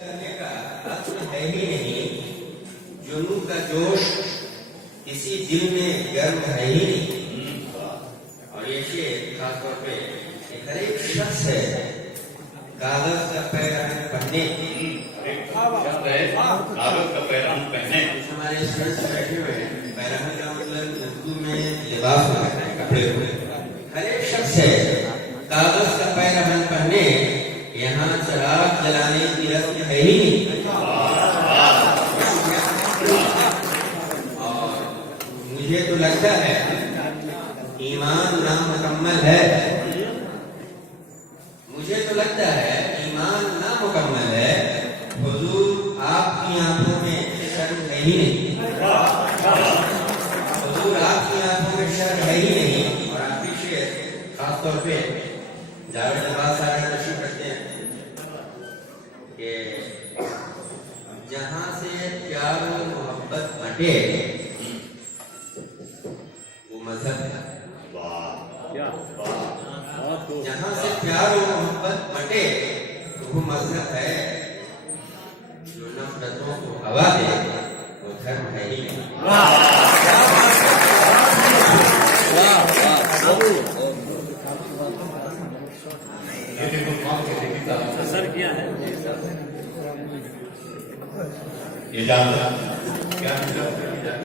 करने का अर्थ है ही नहीं, जुनून का जोश किसी दिल में गर्व है ही नहीं। और ये खासतौर पे हर एक शख्स है कागज का पैरान पहने, कागज का पैरान पहने। हमारे स्टूडेंट्स बैठे हुए हैं, पैरान का मतलब उर्दू में लिबास होता है, कपड़े हुए। हर एक शख्स है कागज का पैरान पहने, यहाँ चिराग जलाने की रस्म है ही नहीं। और मुझे तो लगता है ईमान नामुकम्मल है, मुझे तो लगता है ईमान नामुकम्मल है। हुजूर आपकी आंखों में शर्म है ही नहीं, हुजूर आपकी आंखों में शर्म है ही नहीं। और आप पीछे खासतौर पे जावेद अब्बास साहब तशरीफ रखते हैं कि जहां से प्यार और मोहब्बत बटे वो मजहब है। जहां से प्यार और मोहब्बत बटे वो मजहब है। जो नफरतों को हवा दे वो धर्म है ही नहीं। सर क्या है ये जानना क्या